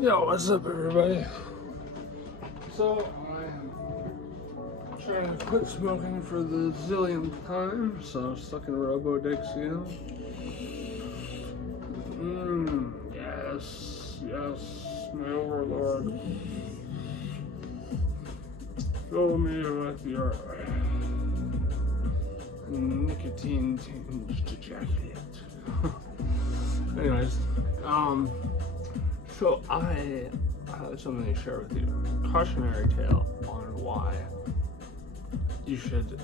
Yo, what's up, everybody? So, I'm trying to quit smoking for the zillionth time, so stuck in Robo-Dicks again. Yes, my overlord. Fill me with your nicotine-tinged jacket. Anyways, so I have something to share with you. Cautionary tale on why you should,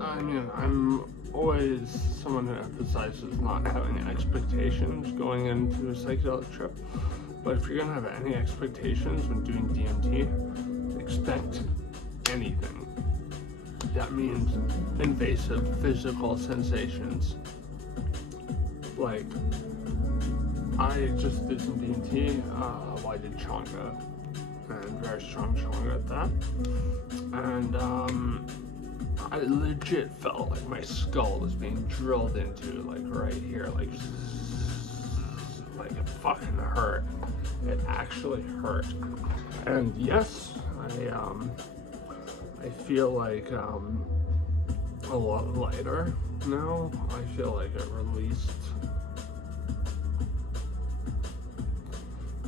I'm always someone who emphasizes not having expectations going into a psychedelic trip, but if you're gonna have any expectations when doing DMT, expect anything. That means invasive physical sensations. Like, I just did some DMT, I did Changa, and very strong Changa at that, and I legit felt like my skull was being drilled into, like right here, like it fucking hurt. It actually hurt. And yes, I feel like a lot lighter now. I feel like it released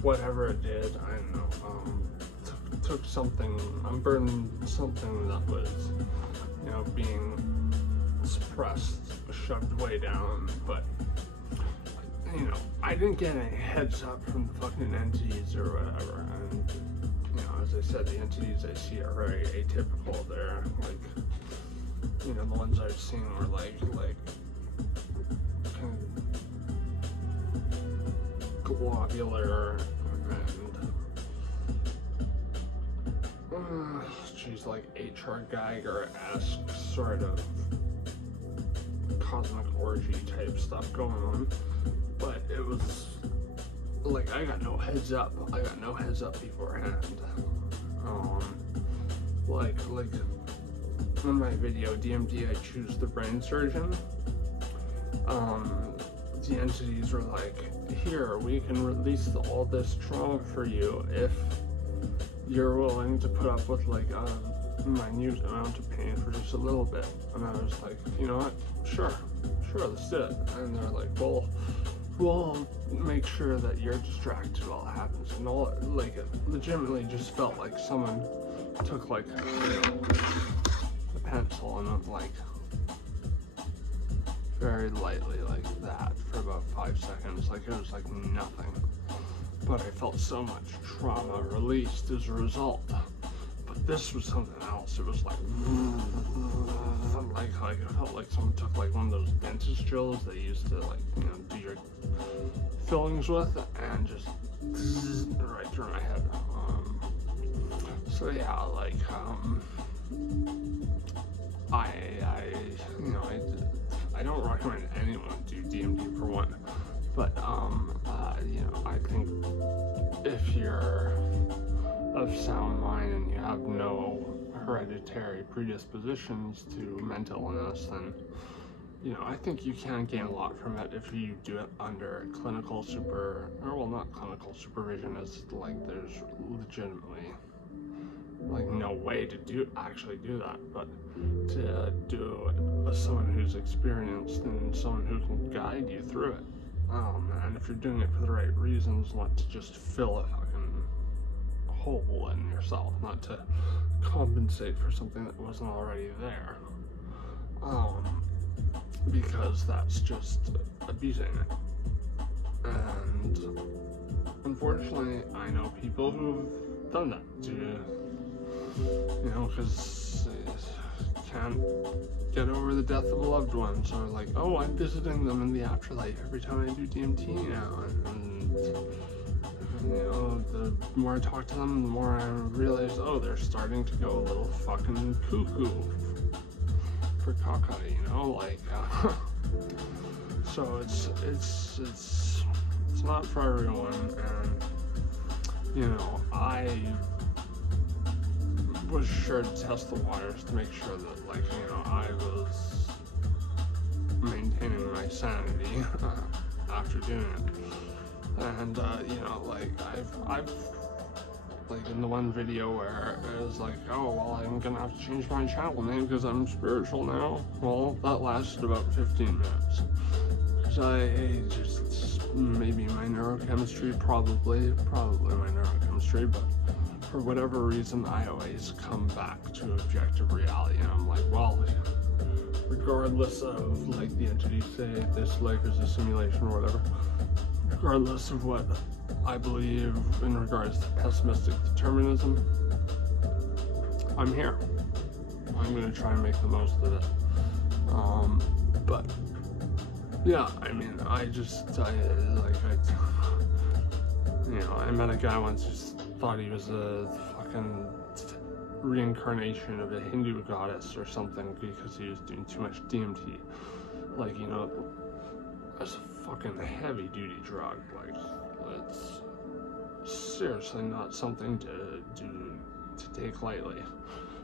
whatever it did. I don't know. Took something, unburdened something that was, being suppressed, shoved way down, but I didn't get any heads up from the fucking entities or whatever. And as I said, the entities I see are very atypical. They're like, the ones I've seen were like kind of globular and she's like H.R. Geiger-esque sort of cosmic orgy type stuff going on. But it was like, I got no heads up. I got no heads up beforehand. Like in my video, DMD, I choose the brain surgeon. The entities were like, here, we can release all this trauma for you if you're willing to put up with like a minute amount of pain for just a little bit. And I was like, you know what? Sure, let's do it. And they're like, well, we'll make sure that you're distracted while it happens. And all, like, it legitimately just felt like someone took like the pencil and like very lightly like that for about 5 seconds. Like, it was like nothing. But I felt so much trauma released as a result. But this was something else. It was like it felt like someone took like one of those dentist drills they used to like, do your fillings with, and just right through my head. So yeah, like I don't recommend anyone do DMT for one, but I think if you're of sound mind and you have no hereditary predispositions to mental illness, then I think you can gain a lot from it if you do it under clinical not clinical supervision, as like there's legitimately like no way to actually do that, but to do it with someone who's experienced and someone who can guide you through it. And if you're doing it for the right reasons, not to just fill a fucking hole in yourself, not to compensate for something that wasn't already there. Because that's just abusing it. And unfortunately, I know people who've done that because they can't get over the death of a loved one. So like, oh, I'm visiting them in the afterlife every time I do DMT now. And the more I talk to them, the more I realize, oh, they're starting to go a little fucking cuckoo for caca, so it's not for everyone. And I was sure to test the waters to make sure that I was maintaining my sanity after doing it. And you know, like I've like in the one video where it was like, oh well, I'm gonna have to change my channel name because I'm spiritual now. Well, that lasted about 15 minutes. Because I just, maybe my neurochemistry, probably my neurochemistry, but for whatever reason, I always come back to objective reality, and I'm like, well, regardless of like the entities say this life is a simulation or whatever, regardless of what I believe in regards to pessimistic determinism, I'm here. I'm gonna try and make the most of it. But yeah, I mean, I met a guy once who thought he was a fucking reincarnation of a Hindu goddess or something because he was doing too much DMT. Like, you know, that's a fucking heavy duty drug. Like, it's seriously not something to take lightly.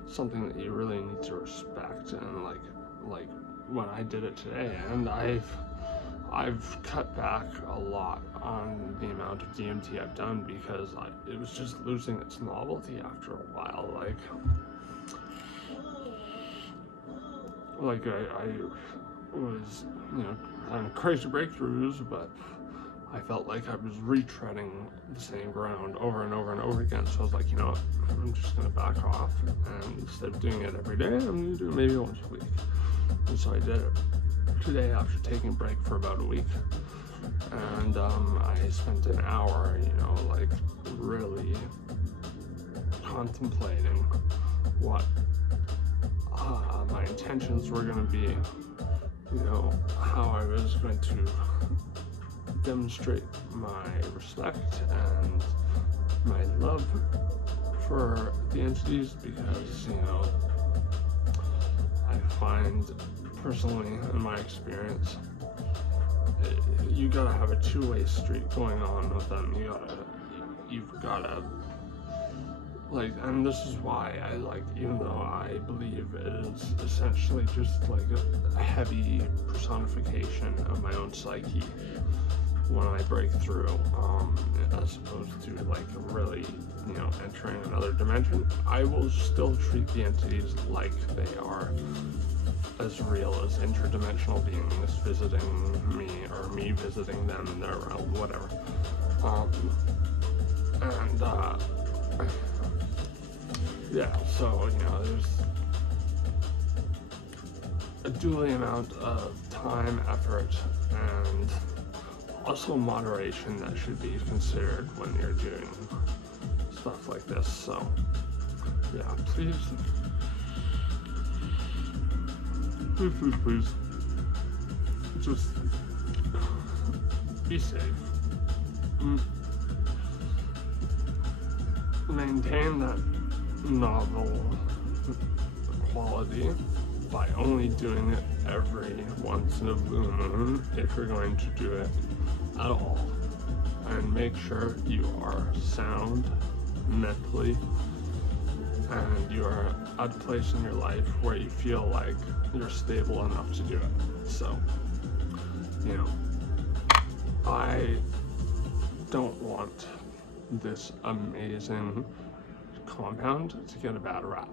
Something that you really need to respect. And like when I did it today, and I've cut back a lot on the amount of DMT I've done because it was just losing its novelty after a while. Like I was, you know, having crazy breakthroughs, but I felt like I was retreading the same ground over and over and over again. So I was like, you know what, I'm just gonna back off, and instead of doing it every day, I'm gonna do it maybe once a week. And so I did it today after taking a break for about a week, and I spent an hour, you know, like really contemplating what my intentions were going to be, you know, how I was going to demonstrate my respect and my love for the entities, because, you know, I find personally, in my experience, you gotta have a two-way street going on with them. You've gotta, like, and this is why I like, even though I believe it is essentially just like a heavy personification of my own psyche when I break through, as opposed to like really, you know, entering another dimension, I will still treat the entities like they are as real as interdimensional beings visiting me, or me visiting them in their realm, whatever. Yeah, so, you know, there's a duly amount of time, effort, and also moderation that should be considered when you're doing stuff like this. So, yeah, please, just be safe. Maintain that novel quality by only doing it every once in a blue moon, if you're going to do it at all. And make sure you are sound mentally, and you are at a place in your life where you feel like you're stable enough to do it. So, you know, I don't want this amazing compound to get a bad rap.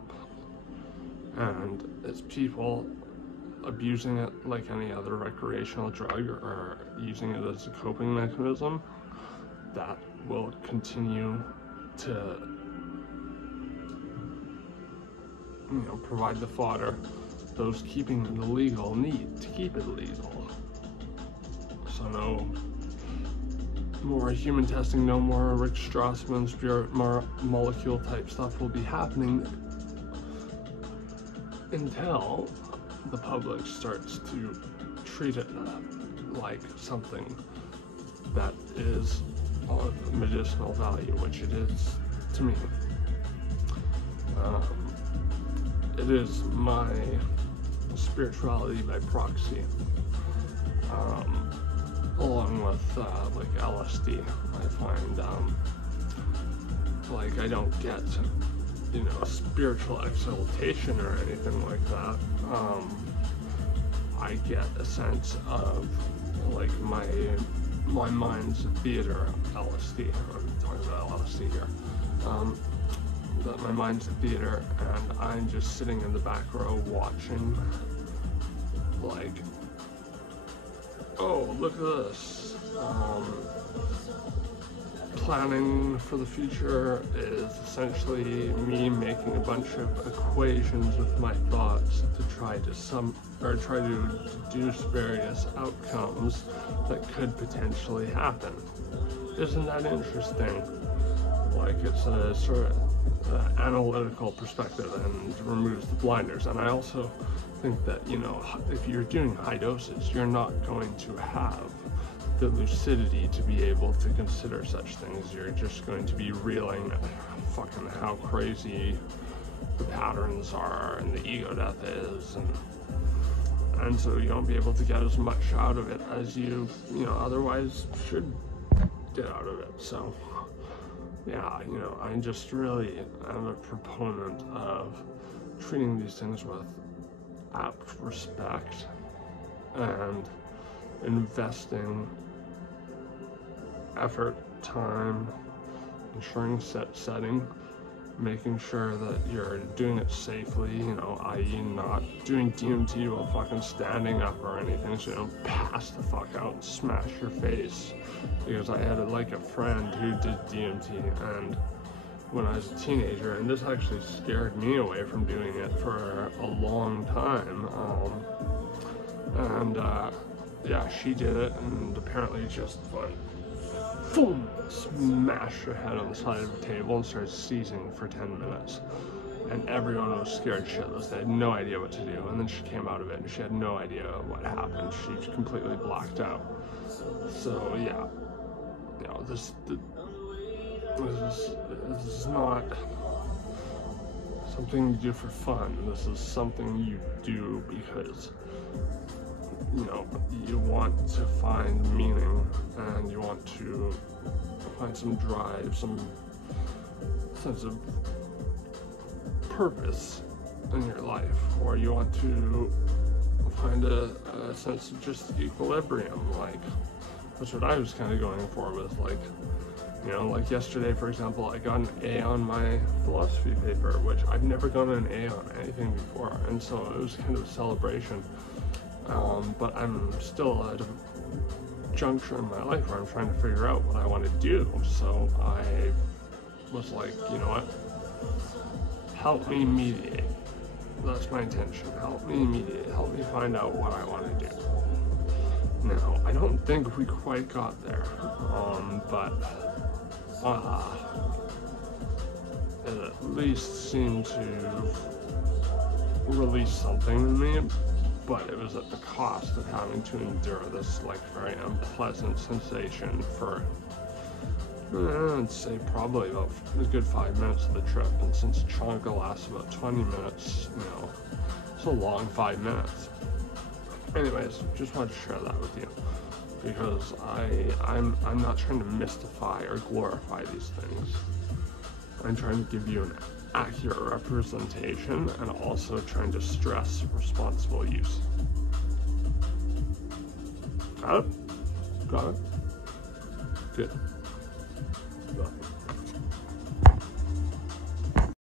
And it's people abusing it like any other recreational drug, or using it as a coping mechanism, that will continue to, you know, provide the fodder those keeping it illegal need to keep it legal. So no more human testing, no more Rick Strassman spirit molecule type stuff will be happening until the public starts to treat it like something that is of medicinal value, which it is to me. It is my spirituality by proxy, along with like LSD. I find like I don't get, you know, spiritual exaltation or anything like that. I get a sense of like my my mind's a theater LSD. I'm talking about LSD here. That my mind's a theater, and I'm just sitting in the back row watching, like, oh, look at this. Planning for the future is essentially me making a bunch of equations with my thoughts to try to deduce various outcomes that could potentially happen. Isn't that interesting? Like, it's a sort of analytical perspective and removes the blinders. And I also think that, you know, if you're doing high doses, you're not going to have the lucidity to be able to consider such things. You're just going to be reeling fucking how crazy the patterns are and the ego death is, and so you won't be able to get as much out of it as you otherwise should get out of it. So yeah, you know, I just really am a proponent of treating these things with apt respect and investing effort, time, ensuring setting, making sure that you're doing it safely, you know, i.e. not doing DMT while fucking standing up or anything, so you don't pass the fuck out and smash your face. Because I had a friend who did DMT, and when I was a teenager, and this actually scared me away from doing it for a long time, yeah, she did it, and apparently just like, boom, smashed her head on the side of the table and started seizing for 10 minutes. And everyone was scared shitless. They had no idea what to do. And then she came out of it and she had no idea what happened. She completely blacked out. So yeah, you know, this is not something you do for fun. This is something you do because, you know, you want to find meaning and you want to find some drive, some sense of purpose in your life, or you want to find a sense of just equilibrium. Like, that's what I was kind of going for with, like, you know, like yesterday, for example, I got an A on my philosophy paper, which I've never gotten an A on anything before, and so it was kind of a celebration. But I'm still at a juncture in my life where I'm trying to figure out what I want to do. So I was like, you know what? Help me mediate. That's my intention. Help me mediate. Help me find out what I want to do. Now, I don't think we quite got there, but it at least seemed to release something in me. But it was at the cost of having to endure this, like, very unpleasant sensation for, I'd say, probably about a good 5 minutes of the trip. And since Chanka lasts about 20 minutes, you know, it's a long 5 minutes. Anyways, just wanted to share that with you, because I'm not trying to mystify or glorify these things. I'm trying to give you an accurate representation and also trying to stress responsible use. Got it? Got it? Good.